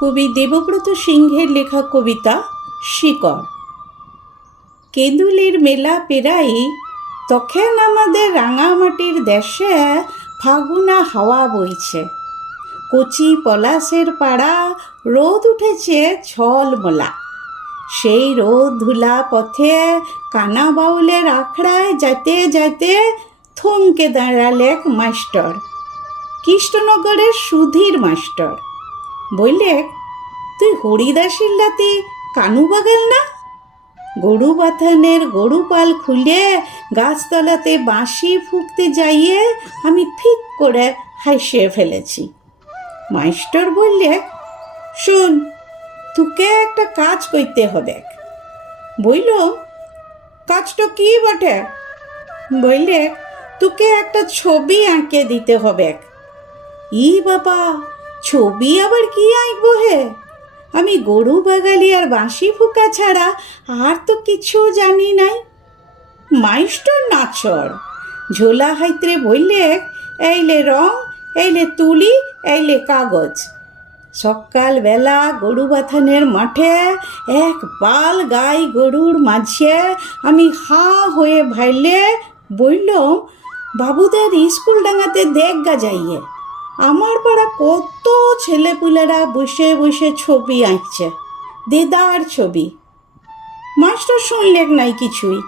কবি দেবব্রত সিংহের লেখা কবিতা শিকড়। কেঁদুলির মেলা পেরাই তখন আমাদের রাঙামাটির দেশে ফাগুনা হাওয়া বইছে। কচি পলাশের পাড়া রোদ উঠেছে ছলমলা সেই রোদ ধুলা পথে কানা বাউলের আখড়ায় যাইতে যাইতে থমকে দাঁড়ালেক মাস্টার। কৃষ্ণনগরের সুধীর মাস্টার। বললে, তুই হরিদাসের লাতে কানু বাগাল না? গরু বাথানের গরু পাল খুলে গাছতলাতে বাঁশি ফুঁকতে যাইয়ে আমি ফিক করে হাসিয়ে ফেলেছি। মাস্টার বললে, শোন, তোকে একটা কাজ করতে হবে। বইল, কাজটা কি বটে? বললে তোকে একটা ছবি আঁকে দিতে হবে। ই বাবা ছবি আবার কি আঁকবো হে? আমি গরু বাগালি আর বাঁশি ফুকা ছাড়া আর তো কিছু জানি নাই। মাইস্টর নাচর, ঝোলা হাইত্রে বললে এইলে রং, এইলে তুলি, এইলে কাগজ। সকালবেলা গরু বাথানের মাঠে এক পাল গাই গরুর মাঝে আমি হা হয়ে ভাইলে বললাম বাবুদের স্কুল ডাঙাতে দেখ গা যাইয়ে। আমার পাড়া কত ছেলেপুলেরা বসে বসে ছবি আঁকছে। দেদার ছবি। মাস্টার শুনলেক নাই কিছুই।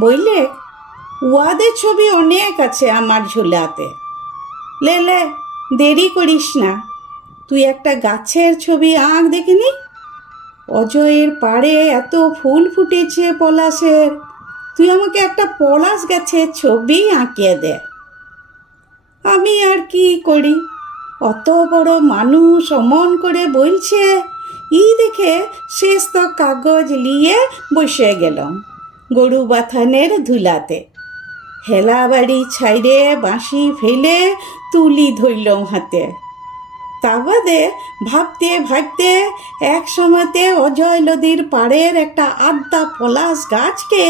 বললে ওয়াদের ছবি অনেক আছে আমার ঝুলাতে। লে লে, দেরি করিস না। তুই একটা গাছের ছবি আঁক দেখিনি? অজয়ের পাড়ে এত ফুল ফুটেছে পলাশের। তুই আমাকে একটা পলাশ গাছের ছবি আঁকিয়ে দে। আমি আর কি করি? অত বড় মানুষ অমন করে বলছে ই দেখে শেষ তো কাগজ নিয়ে বসে গেলাম গরু বাথানের ধুলাতে। হেলা বাড়ি ছাইরে বাঁশি ফেলে তুলি ধরলাম হাতে। তা বাদে ভাবতে ভাবতে এক সময়তে অজয় নদীর পাড়ের একটা আড্ডা পলাশ গাছকে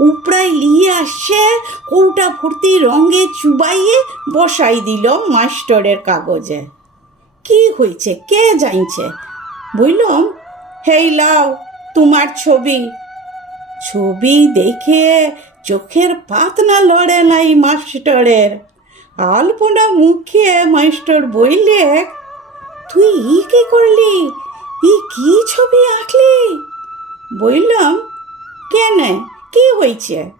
উপড়াই নিয়ে আসছে কৌটা ভর্তি রঙে চুবাইয়ে বসাই দিল মাস্টারের কাগজে। কি হয়েছে কে জানছে? বললাম, হেই লাও, তোমার ছবি। ছবি দেখে চোখের পাত না লড়ে নাই মাস্টারের। আলপনা মুখে মাস্টার বইলে তুই ই কি করলি? ই কি ছবি আঁকলি? বললাম, কেন? কি হয়েছে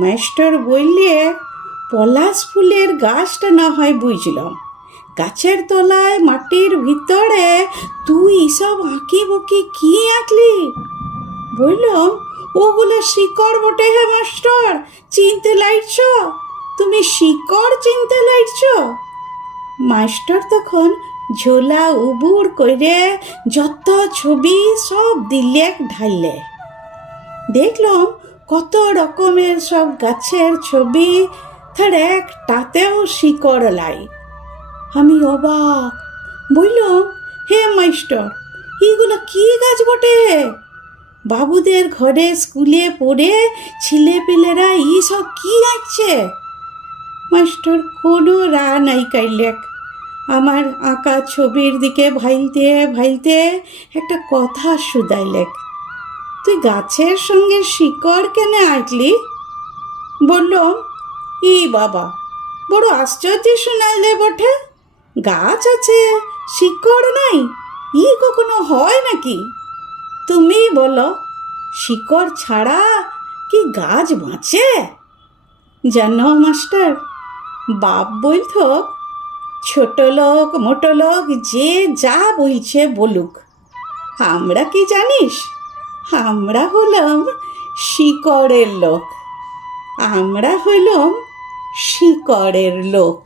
মাস্টার বললে, পলাশ ফুলের গাছটা না হয় বুঝলাম। গাছের তলায় মাটির ভিতরে তুই সব আঁকি বুকি কি আঁকলি? বললাম, ওগুলো শিকড় বটে হে মাস্টার, চিনতে লাইটছ তুমি শিকড় চিনতে লাইটছ মাস্টার তখন ঝোলা উবুর করে যত ছবি সব দিলে ঢাললে দেখলাম কত রকমের সব গাছের ছবি, তার একটাতেও শিকড় লাই। আমি অবাক, বললাম, হে মাস্টার এগুলো কি গাছ বটে? বাবুদের ঘরে স্কুলে পড়ে ছেলে পেলেরা সব কি আঁকছে মাস্টার কোনো রা নাই কাইলেক আমার আঁকা ছবির দিকে ভাইলতে ভাইলতে একটা কথা শুধাইলেক তুই গাছের সঙ্গে শিকড় কেনে আঁকলি বললাম ই বাবা, বড় আশ্চর্য শোনাইলে বটে গাছ আছে, শিকড় নাই, ই কখনো হয় নাকি? তুমি বলো, শিকড় ছাড়া কি গাছ বাঁচে? জানো মাস্টার, বাপ বলতো ছোট লোক, মোটো লোক, যে যা বলছে বলুক। আমরা কি জানিস আমরা হলাম শিকড়ের লোক। আমরা হলাম শিকড়ের লোক।